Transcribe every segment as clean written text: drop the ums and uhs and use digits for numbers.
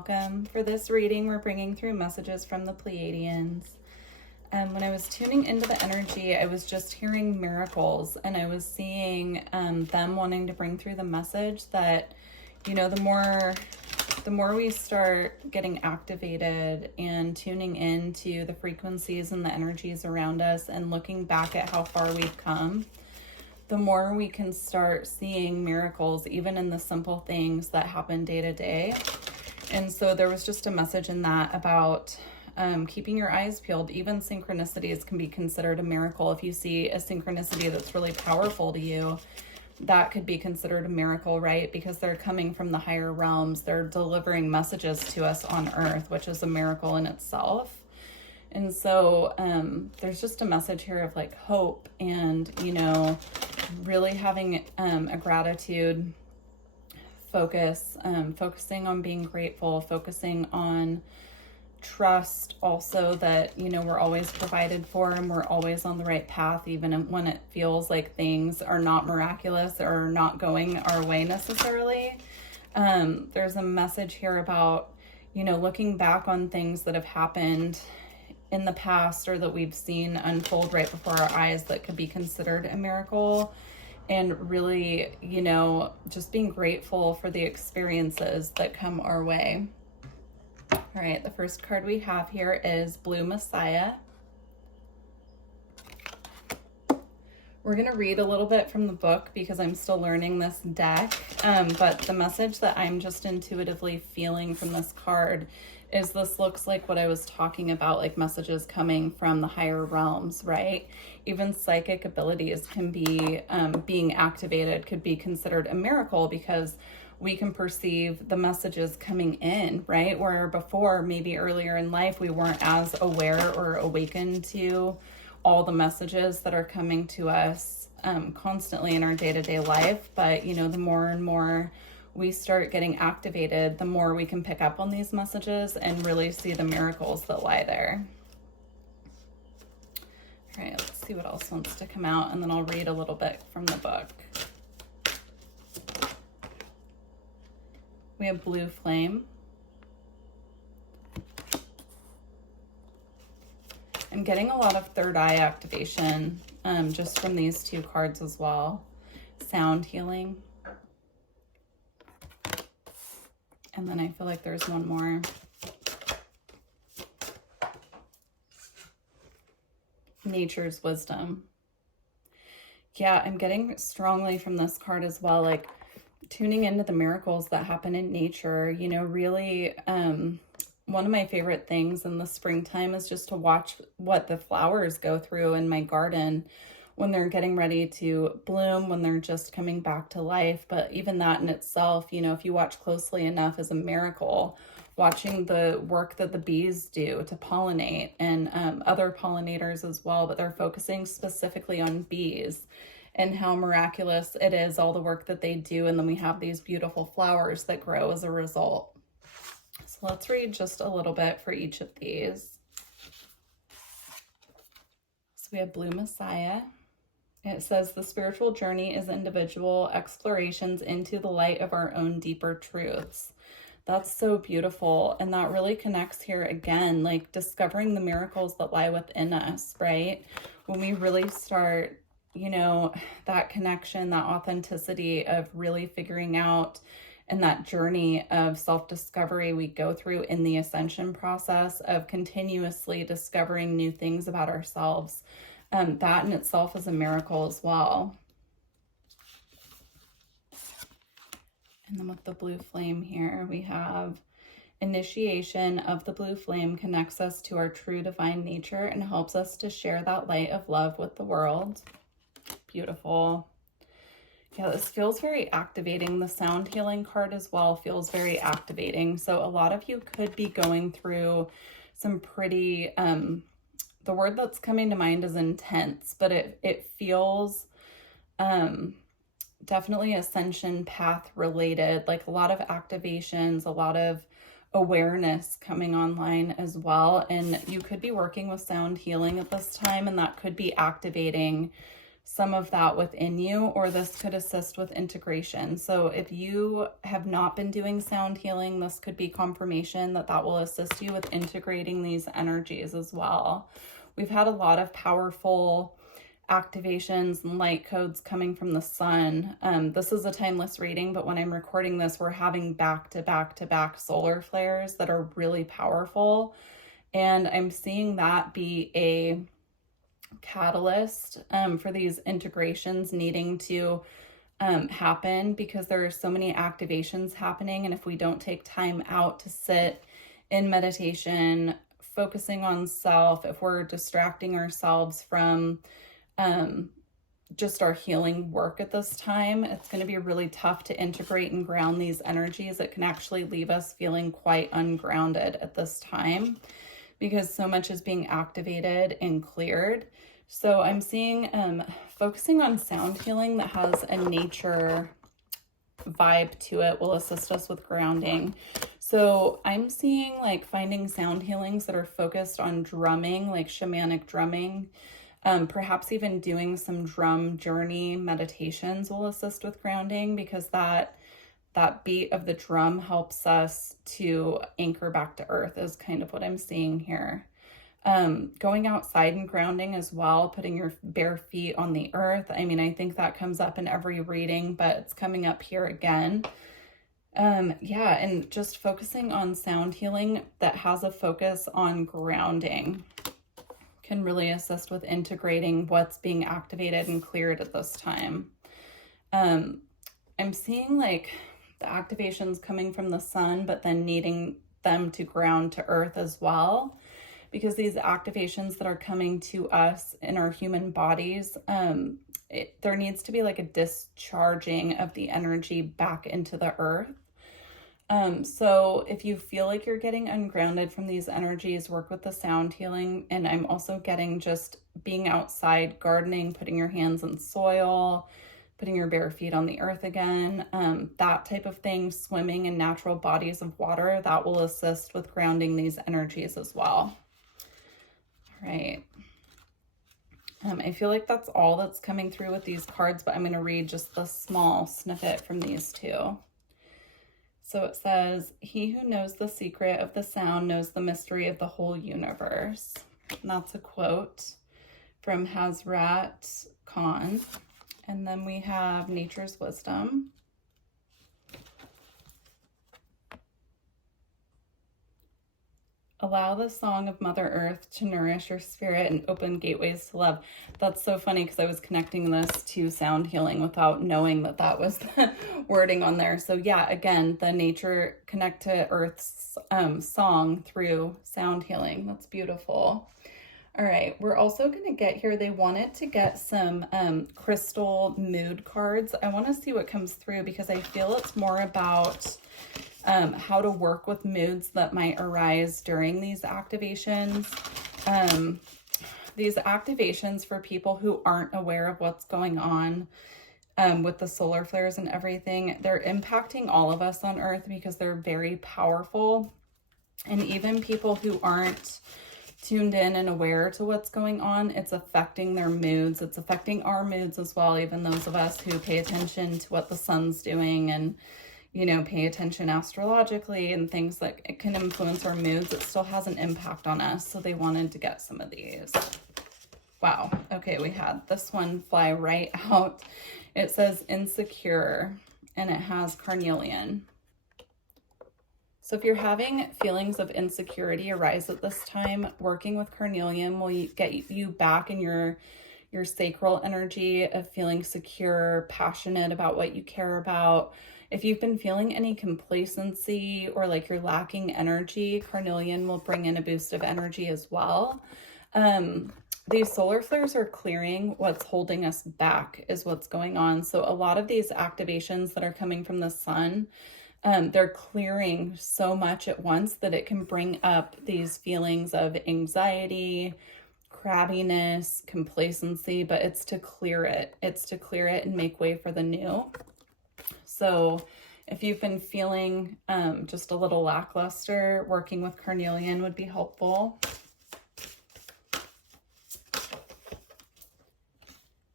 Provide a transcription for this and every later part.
welcome. For this reading, we're bringing through messages from the Pleiadians. When I was tuning into the energy, I was just hearing miracles, and I was seeing them wanting to bring through the message that, you know, the more we start getting activated and tuning into the frequencies and the energies around us and looking back at how far we've come, the more we can start seeing miracles, even in the simple things that happen day to day. And so there was just a message in that about keeping your eyes peeled. Even synchronicities can be considered a miracle. If you see a synchronicity that's really powerful to you, that could be considered a miracle, right? Because they're coming from the higher realms. They're delivering messages to us on earth, which is a miracle in itself. And so there's just a message here of like hope and, you know, really having a gratitude focus, focusing on being grateful, focusing on trust also that, you know, we're always provided for and we're always on the right path, even when it feels like things are not miraculous or not going our way necessarily. There's a message here about, you know, looking back on things that have happened in the past or that we've seen unfold right before our eyes that could be considered a miracle, and really, you know, just being grateful for the experiences that come our way. All right, the first card we have here is Blue Messiah. We're going to read a little bit from the book because I'm still learning this deck, but the message that I'm just intuitively feeling from this card is this looks like what I was talking about, like messages coming from the higher realms, right? Even psychic abilities can be being activated, could be considered a miracle because we can perceive the messages coming in, right? Where before, maybe earlier in life, we weren't as aware or awakened to all the messages that are coming to us constantly in our day-to-day life. But, you know, the more and more we start getting activated, the more we can pick up on these messages and really see the miracles that lie there. All right, let's see what else wants to come out, and then I'll read a little bit from the book. We have Blue Flame. I'm getting a lot of third eye activation just from these two cards as well. Sound healing. And then I feel like there's one more. Nature's wisdom. Yeah, I'm getting strongly from this card as well, like tuning into the miracles that happen in nature. You know, really, one of my favorite things in the springtime is just to watch what the flowers go through in my garden when they're getting ready to bloom, when they're just coming back to life. But even that in itself, you know, if you watch closely enough, is a miracle. Watching the work that the bees do to pollinate, and other pollinators as well, but they're focusing specifically on bees and how miraculous it is, all the work that they do. And then we have these beautiful flowers that grow as a result. So let's read just a little bit for each of these. So we have Blue Messiah. It says, the spiritual journey is individual explorations into the light of our own deeper truths. That's so beautiful. And that really connects here again, like discovering the miracles that lie within us, right? When we really start, you know, that connection, that authenticity of really figuring out, and that journey of self-discovery we go through in the ascension process of continuously discovering new things about ourselves. That in itself is a miracle as well. And then with the blue flame here, we have initiation of the blue flame connects us to our true divine nature and helps us to share that light of love with the world. Beautiful. Yeah, this feels very activating. The sound healing card as well feels very activating. So a lot of you could be going through some pretty, the word that's coming to mind is intense, but it feels definitely ascension path related, like a lot of activations, a lot of awareness coming online as well. And you could be working with sound healing at this time, and that could be activating some of that within you, or this could assist with integration. So if you have not been doing sound healing, this could be confirmation that that will assist you with integrating these energies as well. We've had a lot of powerful activations and light codes coming from the sun. This is a timeless reading, but when I'm recording this, we're having back to back solar flares that are really powerful. And I'm seeing that be a catalyst for these integrations needing to happen, because there are so many activations happening. And if we don't take time out to sit in meditation, focusing on self, if we're distracting ourselves from just our healing work at this time, it's going to be really tough to integrate and ground these energies. It can actually leave us feeling quite ungrounded at this time, because so much is being activated and cleared. So I'm seeing focusing on sound healing that has a nature vibe to it will assist us with grounding. So I'm seeing like finding sound healings that are focused on drumming, like shamanic drumming. Perhaps even doing some drum journey meditations will assist with grounding, because that beat of the drum helps us to anchor back to earth is kind of what I'm seeing here. Going outside and grounding as well, putting your bare feet on the earth. I mean, I think that comes up in every reading, but it's coming up here again. Yeah, and just focusing on sound healing that has a focus on grounding can really assist with integrating what's being activated and cleared at this time. I'm seeing like the activations coming from the sun, but then needing them to ground to earth as well, because these activations that are coming to us in our human bodies, there needs to be like a discharging of the energy back into the earth. So if you feel like you're getting ungrounded from these energies, work with the sound healing. And I'm also getting just being outside, gardening, putting your hands in soil, putting your bare feet on the earth again, that type of thing, swimming in natural bodies of water, that will assist with grounding these energies as well. All right. I feel like that's all that's coming through with these cards, but I'm going to read just the small snippet from these two. So it says, he who knows the secret of the sound knows the mystery of the whole universe. And that's a quote from Hazrat Khan. And then we have nature's wisdom. Allow the song of Mother Earth to nourish your spirit and open gateways to love. That's so funny, because I was connecting this to sound healing without knowing that that was the wording on there. So yeah, again, the nature connect to Earth's song through sound healing. That's beautiful. All right, we're also going to get here, they wanted to get some crystal mood cards. I want to see what comes through, because I feel it's more about how to work with moods that might arise during these activations. These activations, for people who aren't aware of what's going on with the solar flares and everything, they're impacting all of us on Earth, because they're very powerful. And even people who aren't tuned in and aware to what's going on, it's affecting their moods. It's affecting our moods as well, even those of us who pay attention to what the sun's doing and, you know, pay attention astrologically and things that it can influence our moods. It still has an impact on us. So they wanted to get some of these. Wow. Okay, we had this one fly right out. It says insecure, and it has carnelian. So if you're having feelings of insecurity arise at this time, working with carnelian will get you back in your sacral energy of feeling secure, passionate about what you care about. If you've been feeling any complacency or like you're lacking energy, carnelian will bring in a boost of energy as well. These solar flares are clearing what's holding us back is what's going on. So a lot of these activations that are coming from the sun, they're clearing so much at once that it can bring up these feelings of anxiety, crabbiness, complacency, but it's to clear it. It's to clear it and make way for the new. So if you've been feeling just a little lackluster, working with carnelian would be helpful.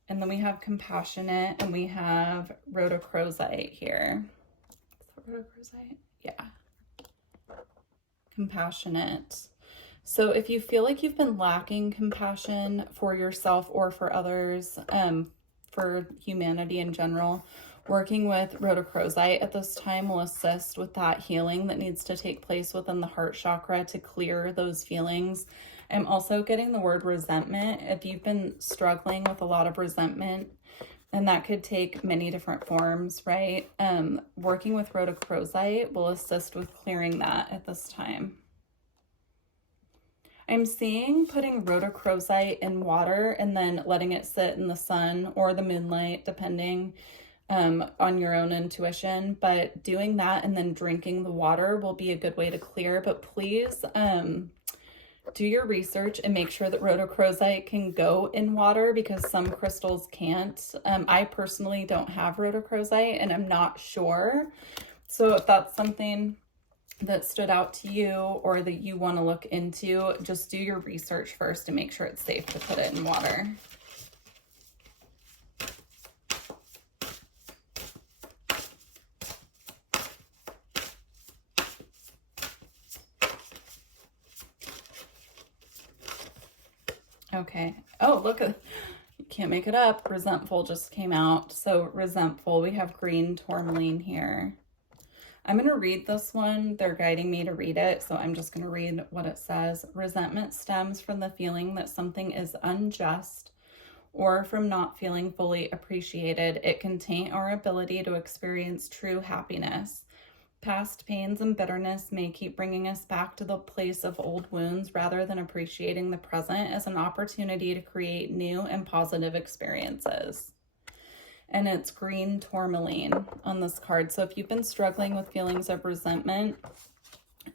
And then we have compassionate, and we have rhodochrosite here. Is that rhodochrosite? Yeah. Compassionate. So if you feel like you've been lacking compassion for yourself or for others, for humanity in general, working with rhodochrosite at this time will assist with that healing that needs to take place within the heart chakra to clear those feelings. I'm also getting the word resentment. If you've been struggling with a lot of resentment, and that could take many different forms, right? Working with rhodochrosite will assist with clearing that at this time. I'm seeing putting rhodochrosite in water and then letting it sit in the sun or the moonlight, depending on your own intuition. But doing that and then drinking the water will be a good way to clear. But please do your research and make sure that rhodochrosite can go in water, because some crystals can't. I personally don't have rhodochrosite and I'm not sure. So if that's something that stood out to you or that you want to look into, just do your research first and make sure it's safe to put it in water. Okay. Oh, look, you can't make it up. Resentful just came out. So resentful, we have green tourmaline here. I'm going to read this one. They're guiding me to read it, so I'm just going to read what it says. Resentment stems from the feeling that something is unjust or from not feeling fully appreciated. It can taint our ability to experience true happiness. Past pains and bitterness may keep bringing us back to the place of old wounds rather than appreciating the present as an opportunity to create new and positive experiences. And it's green tourmaline on this card. So if you've been struggling with feelings of resentment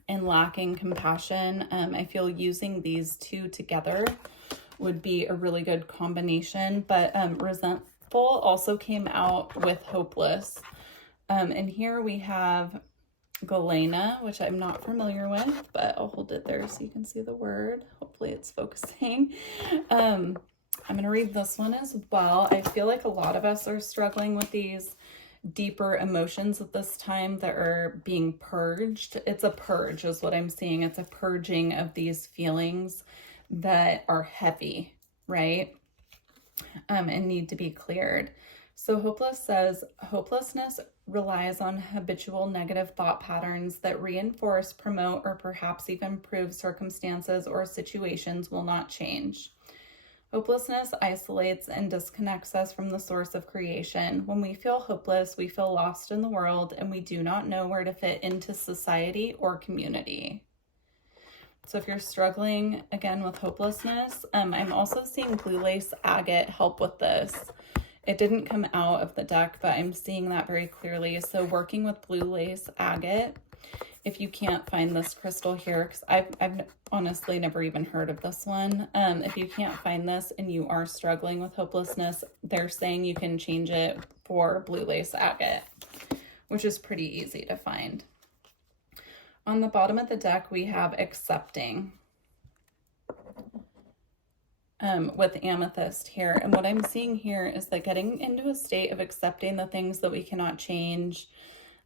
and lacking compassion, I feel using these two together would be a really good combination. But resentful also came out with hopeless. And here we have Galena, which I'm not familiar with, but I'll hold it there so you can see the word. Hopefully it's focusing. I'm going to read this one as well. I feel like a lot of us are struggling with these deeper emotions at this time that are being purged. It's a purge is what I'm seeing. It's a purging of these feelings that are heavy, right? And need to be cleared. So Hopeless says, hopelessness relies on habitual negative thought patterns that reinforce, promote, or perhaps even prove circumstances or situations will not change. Hopelessness isolates and disconnects us from the source of creation. When we feel hopeless, we feel lost in the world and we do not know where to fit into society or community. So if you're struggling again with hopelessness, I'm also seeing blue lace agate help with this. It didn't come out of the deck, but I'm seeing that very clearly. So working with blue lace agate, if you can't find this crystal here, because I've honestly never even heard of this one. If you can't find this and you are struggling with hopelessness, they're saying you can change it for blue lace agate, which is pretty easy to find. On the bottom of the deck, we have accepting. With amethyst here. And what I'm seeing here is that getting into a state of accepting the things that we cannot change,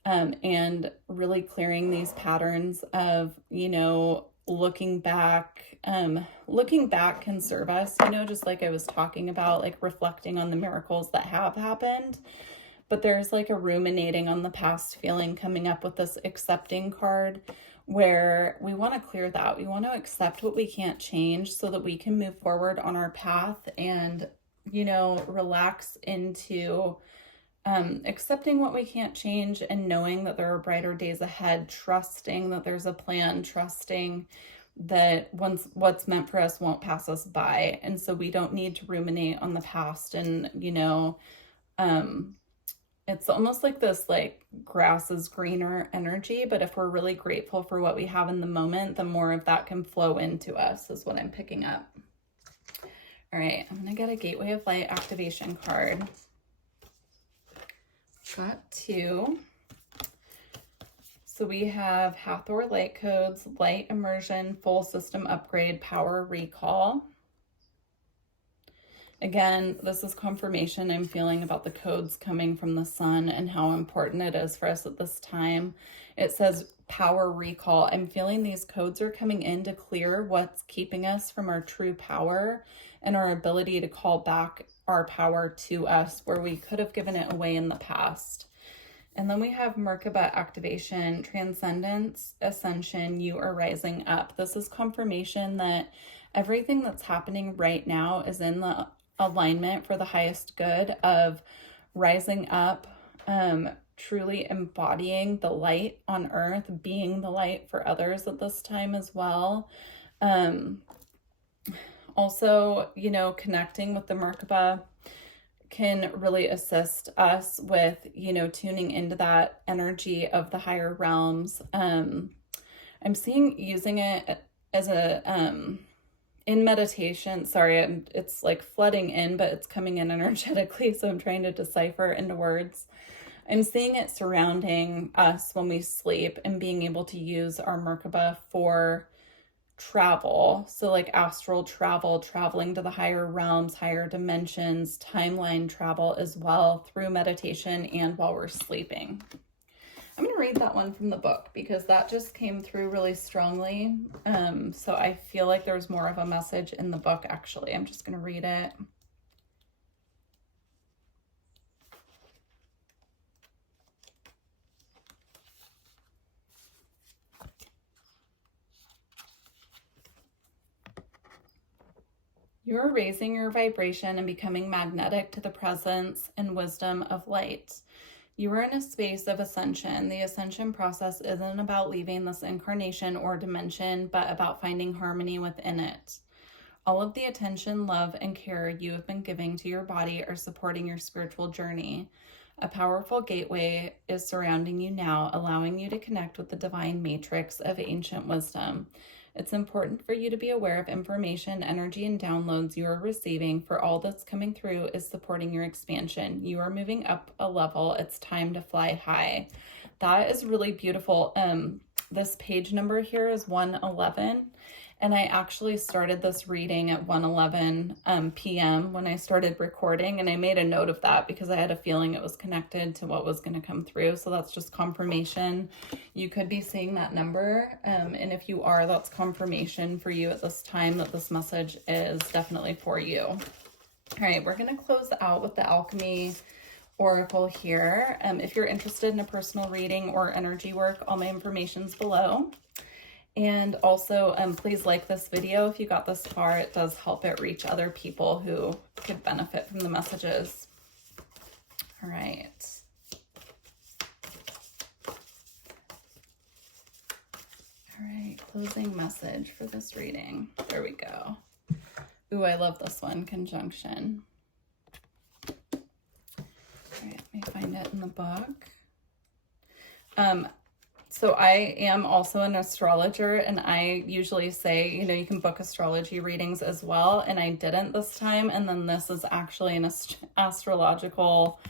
and really clearing these patterns of, you know, looking back can serve us, you know, just like I was talking about, like reflecting on the miracles that have happened. But there's like a ruminating on the past feeling coming up with this accepting card, where we want to clear that. We want to accept what we can't change so that we can move forward on our path and, you know, relax into accepting what we can't change and knowing that there are brighter days ahead, trusting that there's a plan, trusting that what's meant for us won't pass us by. And so we don't need to ruminate on the past and, you know, it's almost like this, like, grass is greener energy, but if we're really grateful for what we have in the moment, the more of that can flow into us, is what I'm picking up. All right, I'm going to get a Gateway of Light activation card. Got two. So we have Hathor Light Codes, Light Immersion, Full System Upgrade, Power Recall. Again, this is confirmation I'm feeling about the codes coming from the sun and how important it is for us at this time. It says power recall. I'm feeling these codes are coming in to clear what's keeping us from our true power and our ability to call back our power to us where we could have given it away in the past. And then we have Merkaba activation, transcendence, ascension, you are rising up. This is confirmation that everything that's happening right now is in the alignment for the highest good of rising up, truly embodying the light on earth, being the light for others at this time as well. Also, you know, connecting with the Merkaba can really assist us with, you know, tuning into that energy of the higher realms. I'm seeing using it as a, in meditation, sorry, it's like flooding in, but it's coming in energetically. So I'm trying to decipher into words. I'm seeing it surrounding us when we sleep and being able to use our Merkaba for travel. So like astral travel, traveling to the higher realms, higher dimensions, timeline travel as well through meditation and while we're sleeping. I'm going to read that one from the book because that just came through really strongly. So I feel like there's more of a message in the book actually. I'm just going to read it. You're raising your vibration and becoming magnetic to the presence and wisdom of light. You are in a space of ascension. The ascension process isn't about leaving this incarnation or dimension, but about finding harmony within it. All of the attention, love, and care you have been giving to your body are supporting your spiritual journey. A powerful gateway is surrounding you now, allowing you to connect with the divine matrix of ancient wisdom. It's important for you to be aware of information, energy, and downloads you are receiving, for all that's coming through is supporting your expansion. You are moving up a level. It's time to fly high. That is really beautiful. This page number here is 111. And I actually started this reading at 1:11 p.m. when I started recording, and I made a note of that because I had a feeling it was connected to what was going to come through. So that's just confirmation. You could be seeing that number, and if you are, that's confirmation for you at this time that this message is definitely for you. All right, we're going to close out with the Alchemy Oracle here. If you're interested in a personal reading or energy work, all my information's below. And also, please like this video if you got this far. It does help it reach other people who could benefit from the messages. All right. All right, closing message for this reading. There we go. Ooh, I love this one, conjunction. All right, let me find it in the book. So I am also an astrologer, and I usually say, you know, you can book astrology readings as well, and I didn't this time. And then this is actually an astrological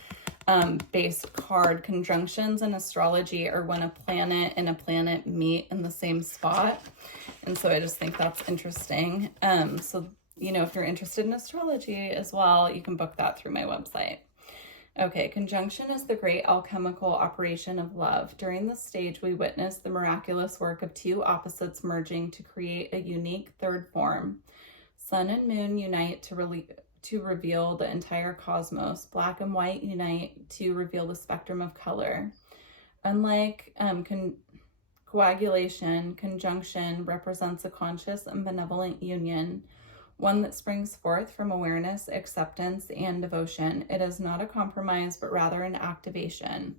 based card. Conjunctions in astrology are when a planet and a planet meet in the same spot. And so I just think that's interesting. So, you know, if you're interested in astrology as well, you can book that through my website. Okay, conjunction is the great alchemical operation of love. During this stage, we witness the miraculous work of two opposites merging to create a unique third form. Sun and moon unite to reveal the entire cosmos. Black and white unite to reveal the spectrum of color. Unlike coagulation, conjunction represents a conscious and benevolent union, one that springs forth from awareness, acceptance, and devotion. It is not a compromise, but rather an activation,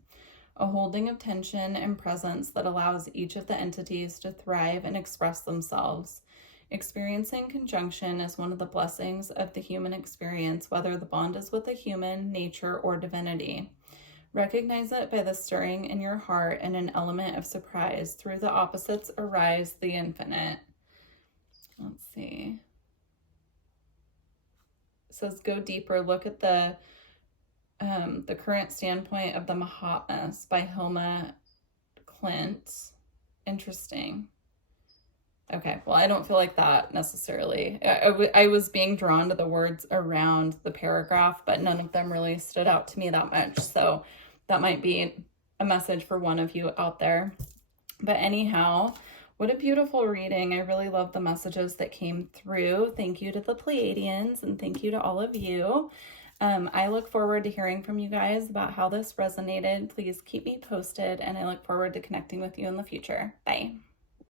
a holding of tension and presence that allows each of the entities to thrive and express themselves. Experiencing conjunction is one of the blessings of the human experience, whether the bond is with a human, nature, or divinity. Recognize it by the stirring in your heart and an element of surprise. Through the opposites arise the infinite. Let's see. Says go deeper. Look at the current standpoint of the Mahatmas by Hilma Klint. Interesting. Okay, well, I don't feel like that necessarily. I was being drawn to the words around the paragraph, but none of them really stood out to me that much. So that might be a message for one of you out there. But anyhow, what a beautiful reading. I really love the messages that came through. Thank you to the Pleiadians and thank you to all of you. I look forward to hearing from you guys about how this resonated. Please keep me posted, and I look forward to connecting with you in the future. Bye.